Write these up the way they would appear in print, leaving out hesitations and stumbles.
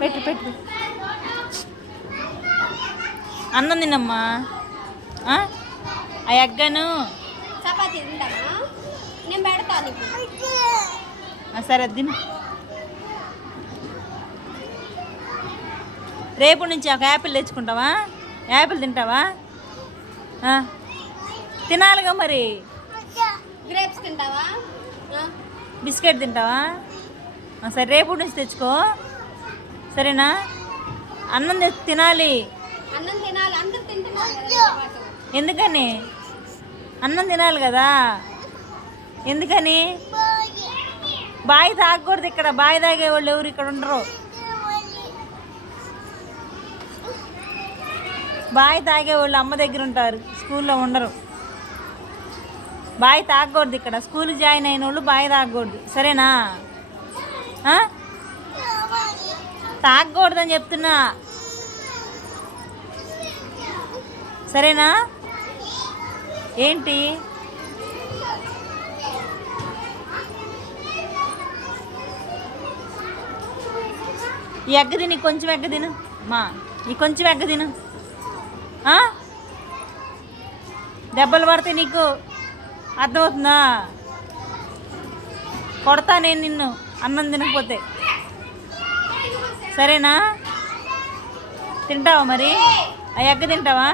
పెట్టు పెట్టు. అన్నం తినమ్మా. ఆ ఎగ్గను చపాతీ తింటామా? నేను పెడతాను. సరే తిను. రేపు నుంచి ఒక యాపిల్ తెచ్చుకుంటావా? యాపిల్ తింటావా? తినాలిగా మరి. గ్రేప్స్ తింటావా? బిస్కెట్ తింటావా? సరే రేపు నుంచి తెచ్చుకో, సరేనా? అన్నం తినాలి. అన్నం తినాలి, అందరూ తింటున్నారు. ఎందుకని? అన్నం తినాలి కదా. ఎందుకని? బాయి తాగకూడదు ఇక్కడ. బాయి తాగేవాళ్ళు ఎవరు ఇక్కడ ఉండరు. బాయి తాగేవాళ్ళు అమ్మ దగ్గర ఉంటారు, స్కూల్లో ఉండరు. బాయి తాగకూడదు ఇక్కడ. స్కూల్ జాయిన్ అయిన వాళ్ళు బాయి తాగకూడదు, సరేనా? తాగకూడదని చెప్తున్నా, సరేనా? ఏంటి? ఈ ఎగ్గ తిని, కొంచెం ఎగ్గ తిను మా. ఈ కొంచెం ఎగ్గ తిను. దెబ్బలు పడితే నీకు అర్థమవుతుందా? కొడతా నేను నిన్ను అన్నం తినకపోతే, సరేనా? తింటావా మరి? ఆ ఎగ్గ తింటావా?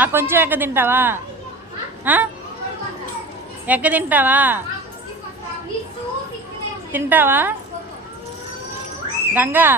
ఆ కొంచెం ఎగ్గ తింటావా? ఎగ్గ తింటావా? తింటావా గంగా?